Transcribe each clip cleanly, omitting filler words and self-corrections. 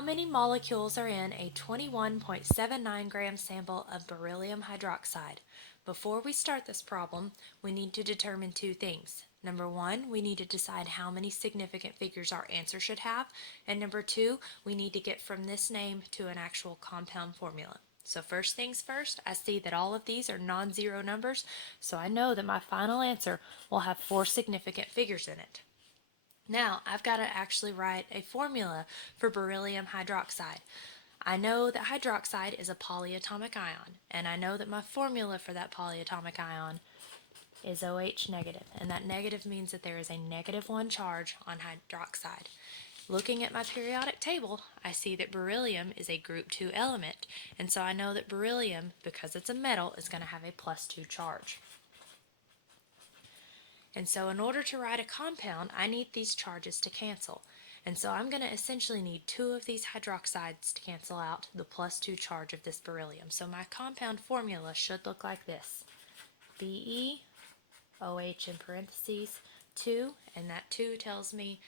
How many molecules are in a 21.79 gram sample of beryllium hydroxide? Before we start this problem, we need to determine two things. Number one, we need to decide how many significant figures our answer should have. And number two, we need to get from this name to an actual compound formula. So first things first, I see that all of these are non-zero numbers, so I know that my final answer will have 4 significant figures in it. Now, I've got to actually write a formula for beryllium hydroxide. I know that hydroxide is a polyatomic ion, and I know that my formula for that polyatomic ion is OH negative, and that negative means that there is a -1 charge on hydroxide. Looking at my periodic table, I see that beryllium is a group 2 element, and so I know that beryllium, because it's a metal, is going to have a +2 charge. And so in order to write a compound, I need these charges to cancel. And so I'm going to essentially need 2 of these hydroxides to cancel out the +2 charge of this beryllium. So my compound formula should look like this. BeOH in parentheses 2, and that 2 tells me,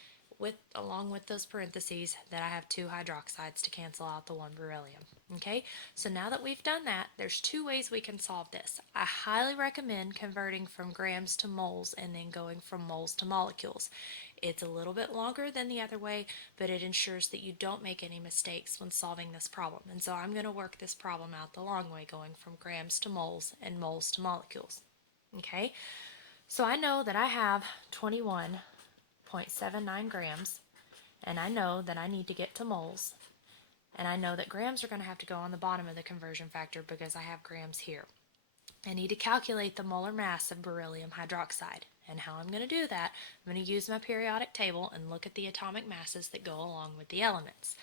along with those parentheses, that I have 2 hydroxides to cancel out the 1 beryllium. Okay, so now that we've done that, there's 2 ways we can solve this. I highly recommend converting from grams to moles and then going from moles to molecules. It's a little bit longer than the other way, but it ensures that you don't make any mistakes when solving this problem. And so I'm going to work this problem out the long way, going from grams to moles and moles to molecules. Okay, so I know that I have 21.79 grams, and I know that I need to get to moles, and I know that grams are going to have to go on the bottom of the conversion factor because I have grams here. I need to calculate the molar mass of beryllium hydroxide, and how I'm going to do that, I'm going to use my periodic table and look at the atomic masses that go along with the elements.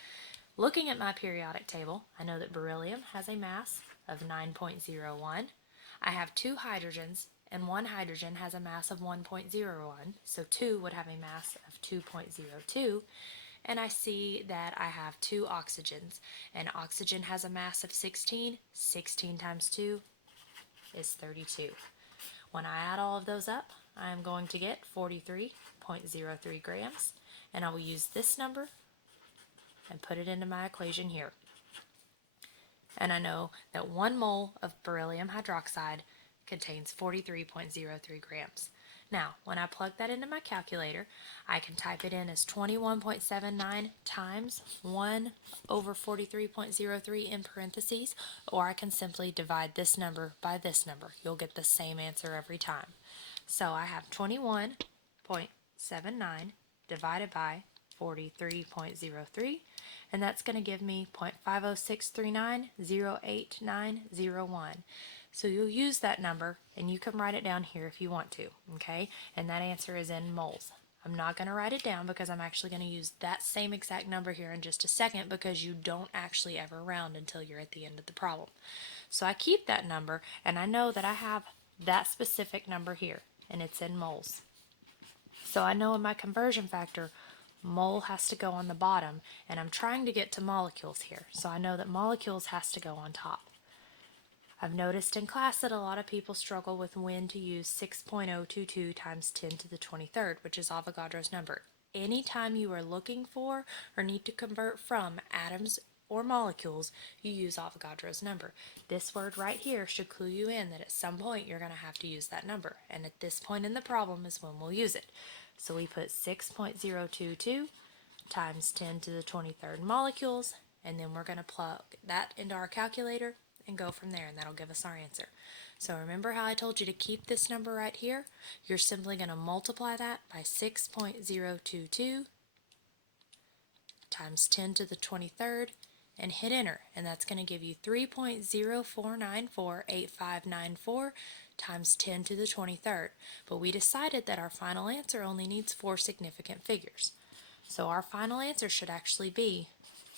Looking at my periodic table, I know that beryllium has a mass of 9.01. I have 2 hydrogens, and 1 hydrogen has a mass of 1.01, so 2 would have a mass of 2.02. And I see that I have 2 oxygens, and oxygen has a mass of 16. 16 times 2 is 32. When I add all of those up, I am going to get 43.03 grams, and I will use this number and put it into my equation here. And I know that 1 mole of beryllium hydroxide contains 43.03 grams. Now, when I plug that into my calculator, I can type it in as 21.79 times 1 over 43.03 in parentheses, or I can simply divide this number by this number. You'll get the same answer every time. So I have 21.79 divided by 43.03, and that's going to give me 0.506390891. So you'll use that number, and you can write it down here if you want to, okay? And that answer is in moles. I'm not going to write it down because I'm actually going to use that same exact number here in just a second, because you don't actually ever round until you're at the end of the problem. So I keep that number, and I know that I have that specific number here, and it's in moles. So I know in my conversion factor, mole has to go on the bottom, and I'm trying to get to molecules here, so I know that molecules has to go on top. I've noticed in class that a lot of people struggle with when to use 6.022 times 10 to the 23rd, which is Avogadro's number. Anytime you are looking for or need to convert from atoms or molecules, you use Avogadro's number. This word right here should clue you in that at some point you're going to have to use that number, and at this point in the problem is when we'll use it. So we put 6.022 times 10 to the 23rd molecules, and then we're going to plug that into our calculator and go from there, and that'll give us our answer. So remember how I told you to keep this number right here? You're simply going to multiply that by 6.022 times 10 to the 23rd and hit enter, and that's going to give you 3.04948594 times 10 to the 23rd. But we decided that our final answer only needs 4 significant figures. So our final answer should actually be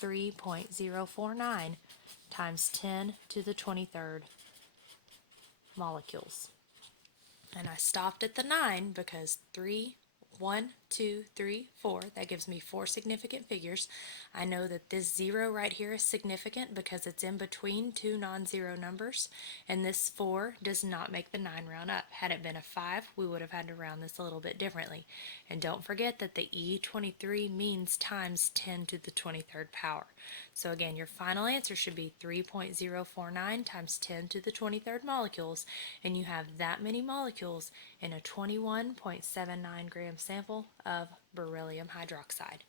3.049 times 10 to the 23rd molecules. And I stopped at the 9 because 3, 1, 2, 3, 4. That gives me 4 significant figures. I know that this 0 right here is significant because it's in between two non-zero numbers, and this 4 does not make the 9 round up. Had it been a 5, we would have had to round this a little bit differently. And don't forget that the E23 means times 10 to the 23rd power. So again, your final answer should be 3.049 times 10 to the 23rd molecules, and you have that many molecules in a 21.79 gram sample of beryllium hydroxide.